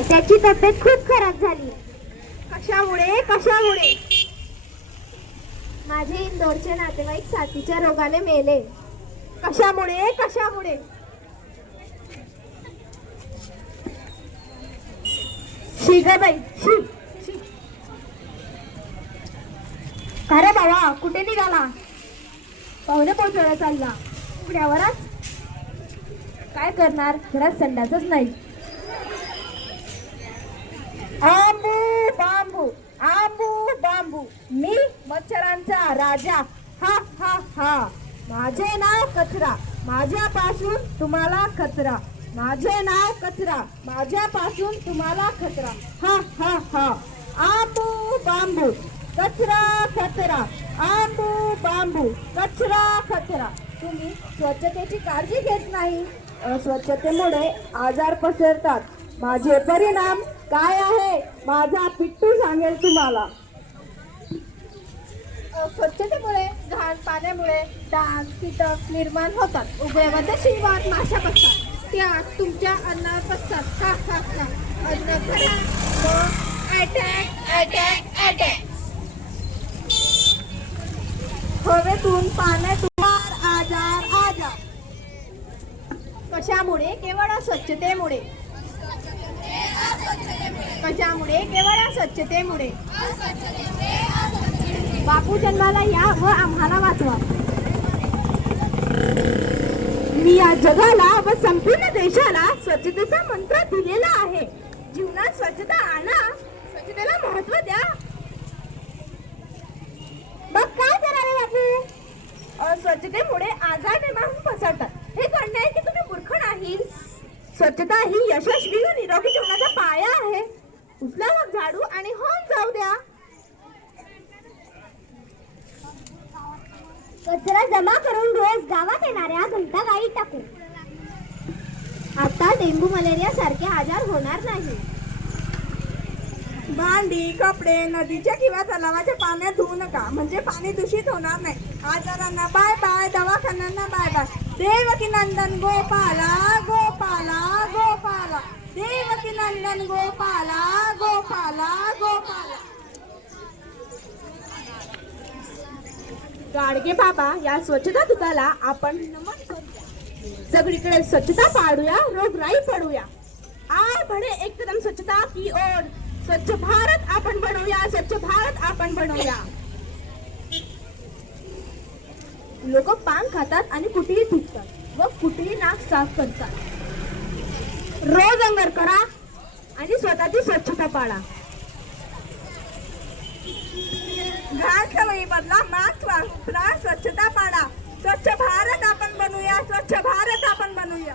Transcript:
त्याची तब्येत खूप खराब झाली. कशामुळे कशामुळे? माझे इंदोरचे नातेवाईक साथीच्या रोगाने मेले. कशामुळे कशामुळे? शी ग बाई शी शी. अरे बाबा कुठे निघाला? पाहुणे पोहोचवला चालला उघड्यावरच. काय करणार, घरात संडासच नाही. आंबू बांबू आंबू बांबू, मी मच्छरांचा राजा. हा हा हा. माझे नाव कचरा, माझ्यापासून तुम्हाला खतरा. माझे नाव कचरा, माझ्यापासून तुम्हाला खतरा. हा हा हा. आंबू बांबू कचरा खतरा. आंबू बांबू कचरा खतरा. तुम्ही स्वच्छतेची काळजी घेत नाही. अस्वच्छतेमुळे आजार पसरतात. माझे परिणाम काय आहे माझा पिट्टू सांगेल तुम्हाला. स्वच्छतेमुळे घाण पाण्यामुळे डास कीटक निर्माण होतात. उभयमध्ये शिवात माशा बसतात. त्या तुमच्या अन्नावर बसतात. हा हा हा. अन्न खरा अटॅक अटॅक अटॅक. हवेतून पाण्यातून आजार आजार. कशामुळे? केवळ अस्वच्छतेमुळे. कशामुळे? केवळ अस्वच्छतेमुळे. बापू जन्माला या व आम्हाला वाचवा. मी या जगाला व संपूर्ण देशाला स्वच्छतेचा मंत्र दिलेला आहे. जीवनात स्वच्छता आणा, स्वच्छतेला महत्त्व द्या. मग काय करावे बापू? स्वच्छतेमुळे आजार निर्माण पसरतात. हे कळणे की तुम्ही मूर्ख नाही. स्वच्छता ही यशस्वी व निरोगी जीवनाचा पाया आहे. उचला मग झाडू आणि होऊन जाऊ द्या. कचरा जमा करून रोज गावात येणाऱ्या घंटागाडीत टाकू. आता डेंग्यू मलेरिया सारखे आजार होणार नाही. भांडी कपडे नदीच्या किंवा तलावाच्या पाण्यात धुवू नका, म्हणजे पाणी दूषित होणार नाही. आजारांना बाय बाय, दवाखान्यांना बाय बाय. देवकी नंदन गोपाला गोपाला गोपाला. देवकी नंदन गोपाला गोपाला गोपाला. गाडगे बाबा या स्वच्छता दूताला आपण नमन करूया. सगळीकडे स्वच्छता पाळूया, रोगराई पडूया. आय बढे एक कदम स्वच्छता की ओर. स्वच्छ भारत आपण बनवूया, स्वच्छ भारत आपण बनवूया. लोक पान खातात आणि कुठेही थुंकतात व कुठेही नाक साफ करतात. रोज अंघोळ करा आणि स्वतःची स्वच्छता पाळा. घाण सवयी बदला, मास्क वापरा, स्वच्छता पाळा. स्वच्छ भारत आपण बनवूया, स्वच्छ भारत आपण बनवूया.